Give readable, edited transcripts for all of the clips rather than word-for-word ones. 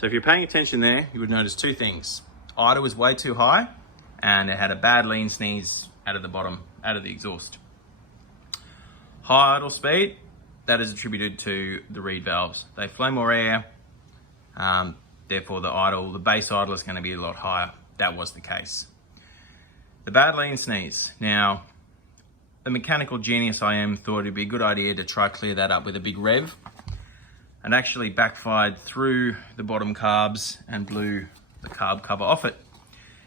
So if you're paying attention there, you would notice two things. Idle was way too high, and it had a bad lean sneeze out of the bottom, out of the exhaust. High idle speed, that is attributed to the reed valves. They flow more air, therefore the base idle is going to be a lot higher. That was the case. The bad lean sneeze. Now, the mechanical genius I am thought it'd be a good idea to try clear that up with a big rev, and actually backfired through the bottom carbs and blew the carb cover off it.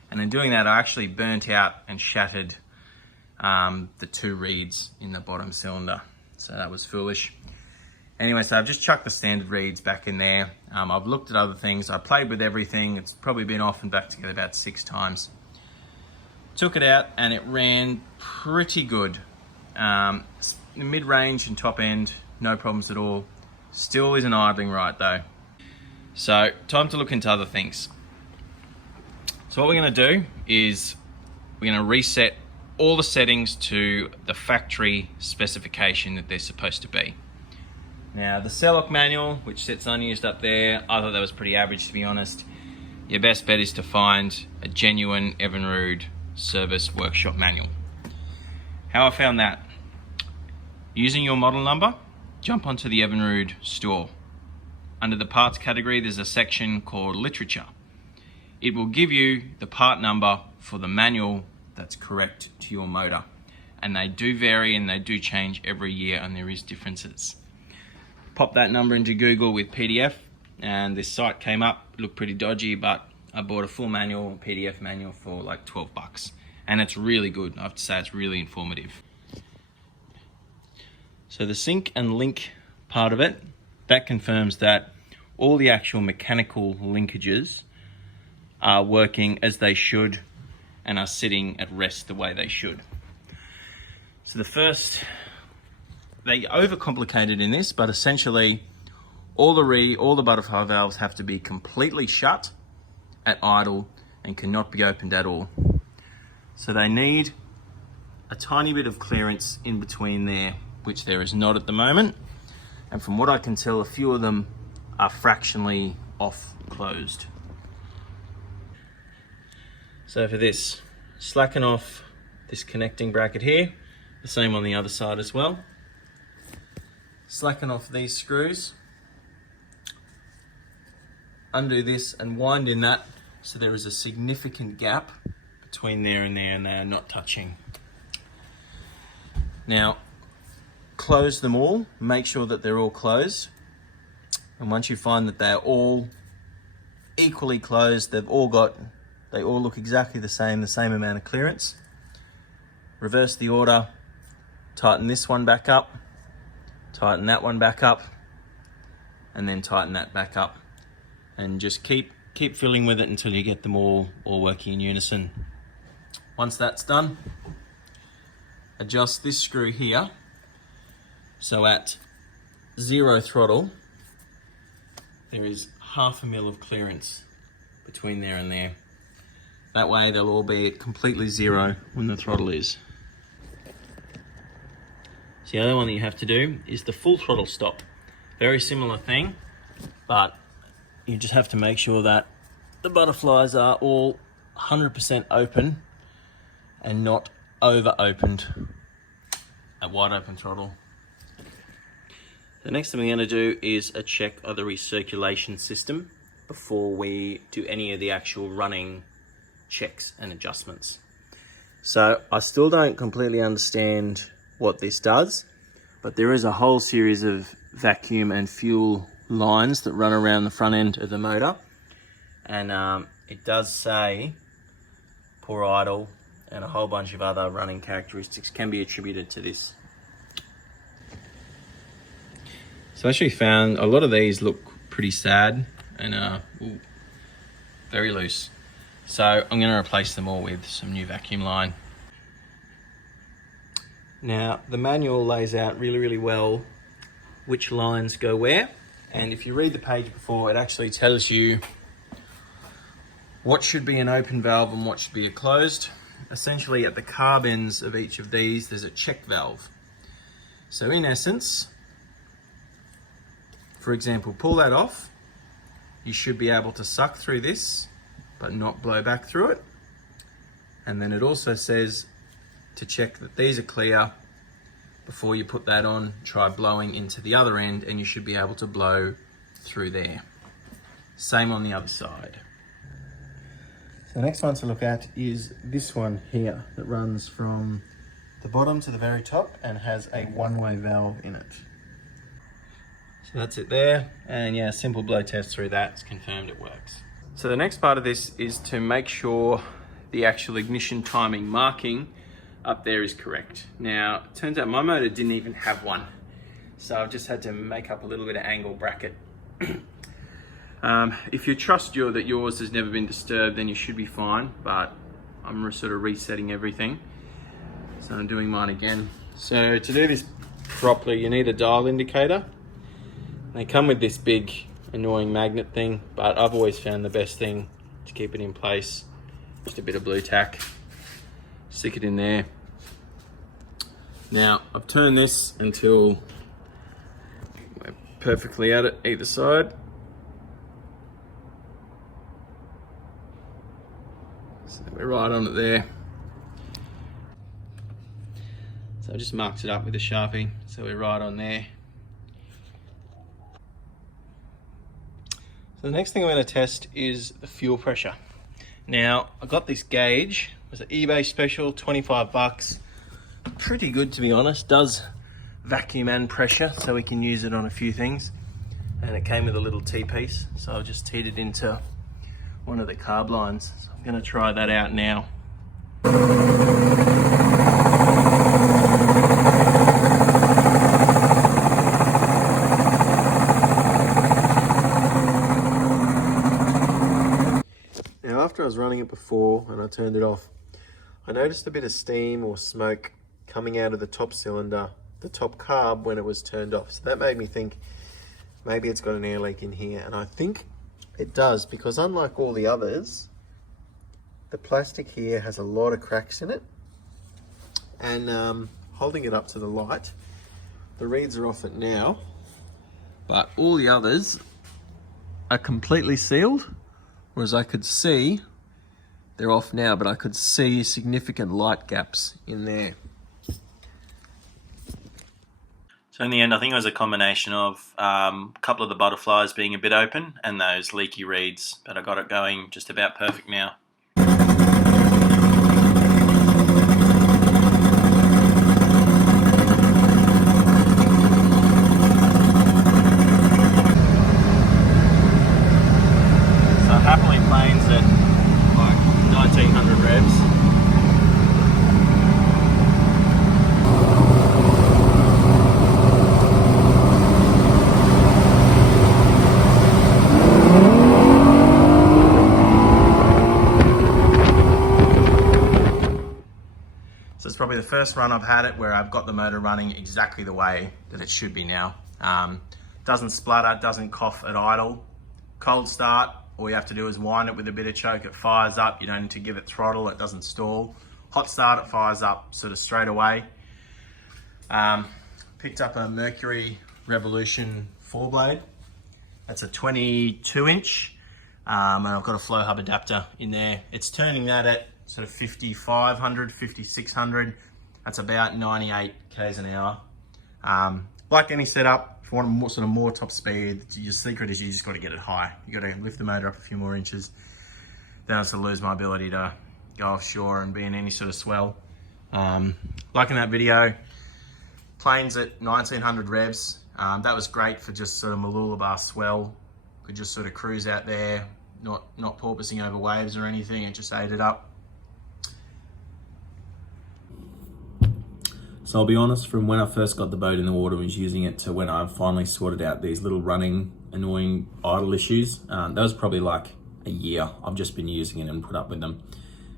And in doing that, I actually burnt out and shattered the two reeds in the bottom cylinder. So that was foolish. Anyway, so I've just chucked the standard reeds back in there. I've looked at other things. I played with everything. It's probably been off and back together about 6 times. Took it out and it ran pretty good. Mid-range and top end, no problems at all. Still isn't idling right though. So time to look into other things. So what we're going to do is we're going to reset all the settings to the factory specification that they're supposed to be. Now the Celloc manual, which sits unused up there, I thought that was pretty average, to be honest. Your best bet is to find a genuine Evinrude service workshop manual. How I found that? Using your model number, jump onto the Evinrude store. Under the parts category, there's a section called literature. It will give you the part number for the manual that's correct to your motor. And they do vary and they do change every year, and there is differences. Pop that number into Google with PDF and this site came up. It looked pretty dodgy, but I bought a full manual, PDF manual, for like 12 bucks. And it's really good. I have to say it's really informative. So the sync and link part of it, that confirms that all the actual mechanical linkages are working as they should and are sitting at rest the way they should. So the first, they overcomplicated in this, but essentially all the butterfly valves have to be completely shut at idle and cannot be opened at all. So they need a tiny bit of clearance in between there, which there is not at the moment. And from what I can tell, a few of them are fractionally off closed. So for this, slacken off this connecting bracket here, the same on the other side as well. Slacken off these screws, undo this and wind in that so there is a significant gap between there and they are not touching. Now, close them all, make sure that they're all closed. And once you find that they're all equally closed, they all look exactly the same amount of clearance. Reverse the order, tighten this one back up, tighten that one back up, and then tighten that back up. And just keep filling with it until you get them all working in unison. Once that's done, adjust this screw here. So at 0 throttle, there is 0.5 mil of clearance between there and there. That way they'll all be at completely 0 when the throttle is. So the other one that you have to do is the full throttle stop. Very similar thing, but you just have to make sure that the butterflies are all 100% open and not over opened at wide open throttle. The next thing we're going to do is a check of the recirculation system before we do any of the actual running checks and adjustments. So I still don't completely understand what this does, but there is a whole series of vacuum and fuel lines that run around the front end of the motor, and it does say poor idle and a whole bunch of other running characteristics can be attributed to this. So I actually found a lot of these look pretty sad and very loose. So I'm going to replace them all with some new vacuum line. Now the manual lays out really well which lines go where, and if you read the page before, it actually tells you what should be an open valve and what should be a closed. Essentially at the carb ends of each of these there's a check valve. So in essence, for example, pull that off you should be able to suck through this, but not blow back through it. And then it also says to check that these are clear. Before you put that on, try blowing into the other end and you should be able to blow through there. Same on the other side. So the next one to look at is this one here that runs from the bottom to the very top and has a one-way valve in it. So that's it there. And yeah, simple blow test through that. It's confirmed it works. So the next part of this is to make sure the actual ignition timing marking up there is correct. Now, it turns out my motor didn't even have one. So I've just had to make up a little bit of angle bracket. If you trust that yours has never been disturbed, then you should be fine, but I'm sort of resetting everything. So I'm doing mine again. So to do this properly, you need a dial indicator. They come with this big annoying magnet thing, but I've always found the best thing to keep it in place, just a bit of blue tack. Stick it in there. Now, I've turned this until we're perfectly at it either side. So we're right on it there. So I just marked it up with a Sharpie, so we're right on there. So the next thing I'm going to test is the fuel pressure. Now, I got this gauge. It was an eBay special, 25 bucks. Pretty good, to be honest. Does vacuum and pressure, so we can use it on a few things. And it came with a little T-piece, so I've just teed it into one of the carb lines. So I'm going to try that out now. Now, after I was running it before and I turned it off, I noticed a bit of steam or smoke coming out of the top cylinder, the top carb, when it was turned off. So that made me think maybe it's got an air leak in here, and I think it does, because unlike all the others, the plastic here has a lot of cracks in it. And holding it up to the light, the reeds are off it now, but all the others are completely sealed, whereas I could see, they're off now, but I could see significant light gaps in there. So in the end, I think it was a combination of a couple of the butterflies being a bit open and those leaky reeds, but I got it going just about perfect now. So happily planes at like 1900 revs. So it's probably the first run I've had it where I've got the motor running exactly the way that it should be now. Doesn't splutter, doesn't cough at idle. Cold start, all you have to do is wind it with a bit of choke, it fires up. You don't need to give it throttle, it doesn't stall. Hot start, it fires up sort of straight away. Picked up a Mercury Revolution 4-blade. That's a 22 inch, and I've got a flow hub adapter in there. It's turning that at sort of 5,500, 5,600. That's about 98 k's an hour. Like any setup, if you want more top speed, your secret is you just got to get it high. You got to lift the motor up a few more inches. Then I sort of lose my ability to go offshore and be in any sort of swell. Like in that video, planes at 1900 revs. That was great for just sort of Mooloolaba swell. Could just sort of cruise out there, not porpoising over waves or anything. It just ate it up. So I'll be honest, from when I first got the boat in the water and was using it to when I finally sorted out these little running, annoying idle issues, that was probably like a year. I've just been using it and put up with them.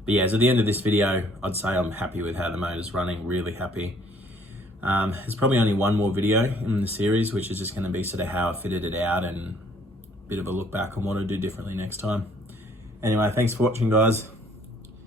But yeah, so at the end of this video, I'd say I'm happy with how the motor's running, really happy. There's probably only one more video in the series, which is just gonna be sort of how I fitted it out and a bit of a look back on what I'll do differently next time. Anyway, thanks for watching, guys.